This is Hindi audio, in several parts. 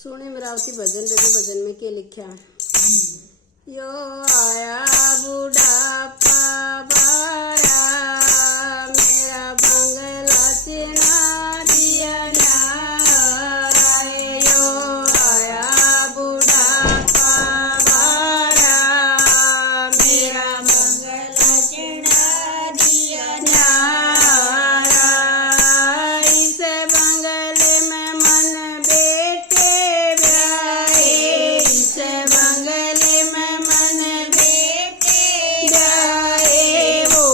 सुने मरावती भजन बेबे भजन में के लिखा यो आया बुढ़ापा बारा मेरा बंगला चिना दिया न्यारा यो आया बुढ़ापा बारा मेरा बंगला चिना दिया न्यारा इस बंगले में मन बेटे ब्याहे इस बंगले में मन बेटे ब्याहे वो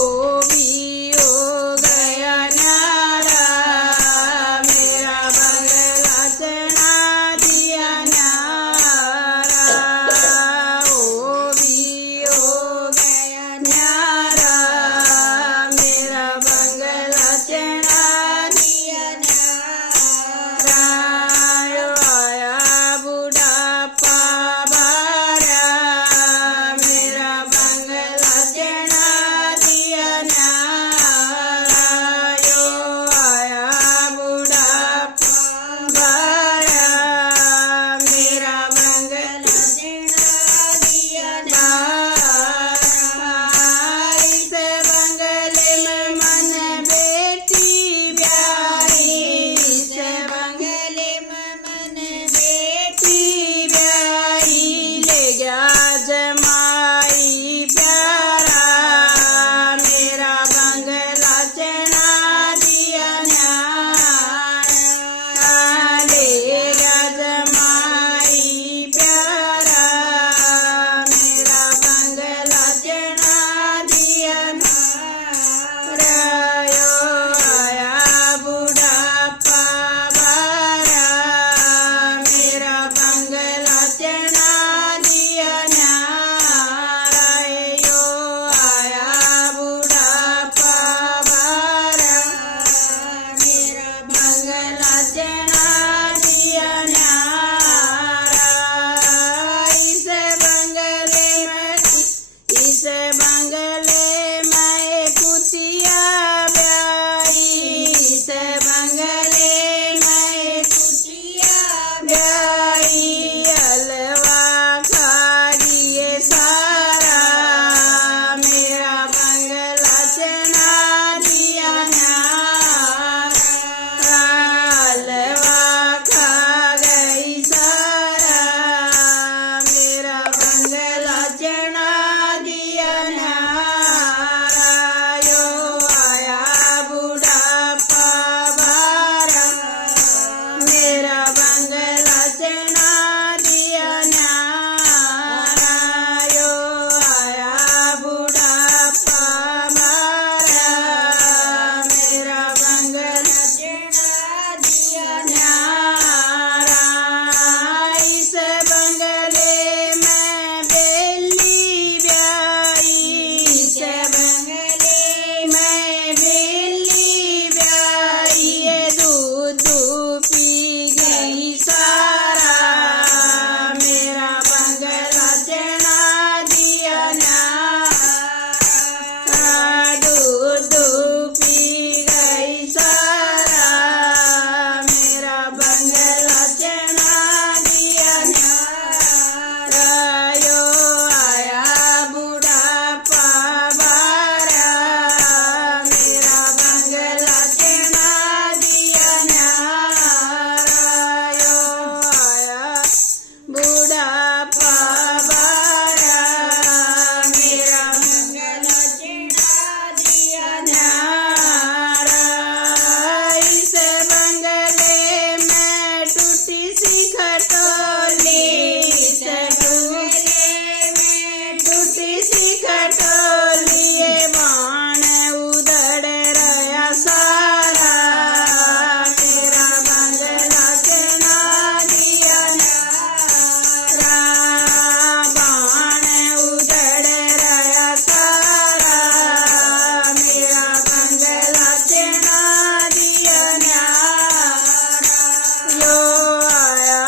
भी हो गया न्यारा मेरा बंगला चढ़ा दिया न्यारा वो भी हो गया न्यारा मेरा बंगला चढ़ा दिया न्यारा यो आया बुढ़ापा बारा मेरा बंगला चढ़ा दिया न्यारा यो आया बुढ़ापा बारा मेरा बंगला चढ़ा दिया न्यारा इस बंगले में मन बेटी ब्याही इस बंगले में मन बेटी ब्याही ले गया जमाई प्यारा मेरा बंगला चढ़ा दिया न्यारा ले गया जमाई प्यारा मेरा बंगला चढ़ा दिया न्यारा यो आया बुढ़ापा बारा मेरा बंगला चढ़ा दिया न्यारा यो आया बुढ़ापा बारा मेरा बंगला चढ़ा दिया न्यारा इस बंगले में कुतिया ब्याही इस बंगले में कुतिया ब्याही हलवा खा लिए सारा मेरा बंगला चढ़ा दिया न्यारा हलवा खा गई सारा मेरा बंगला चढ़ा दिया न्यारा यो आया बुढ़ापा बारा मेरा बंगला चढ़ा दिया न्यारा यो आया बुढ़ापा बारा मेरा बंगला चढ़ा दिया न्यारा इस बंगले में बेली ब्याही इस बंगले में बेली ब्याही ये दूध पी गई सारा मेरा बंगला चढ़ा दिया न्यारा दूध पी गई सारा मेरा बंगला चढ़ा दिया न्यारा यो आया बुढ़ापा बारा मेरा बंगला चढ़ा दिया न्यारा यो आया बुढ़ापा बारा मेरा बंगला चढ़ा दिया न्यारा इस बंगले में टूटी सी खटोली इस बंगले में टूटी सी खटोली ये बाण उधड़ रहा सारा तेरा बंगला चढ़ा दिया न्यारा बाण उधड़ रहा सारा मेरा बंगला चढ़ा दिया न्यारा यो आया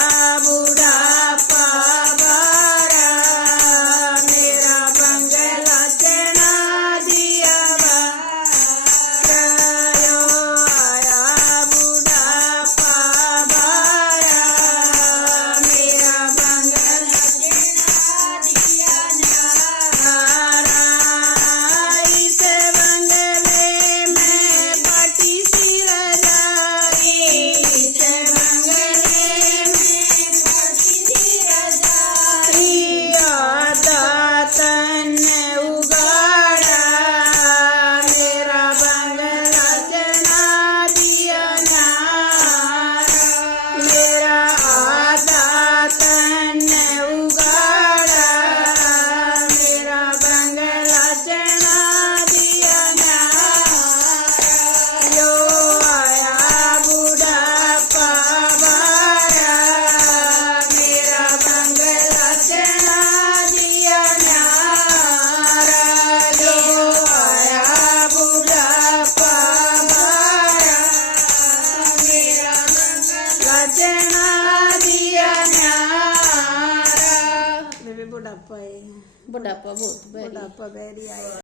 ਵੀ ਬੁਢਾਪਾ ਹੈ ਬੁਢਾਪਾ ਬਹੁਤ ਬੈਰੀ ਬੁਢਾਪਾ ਬੈਰੀ ਆਇਆ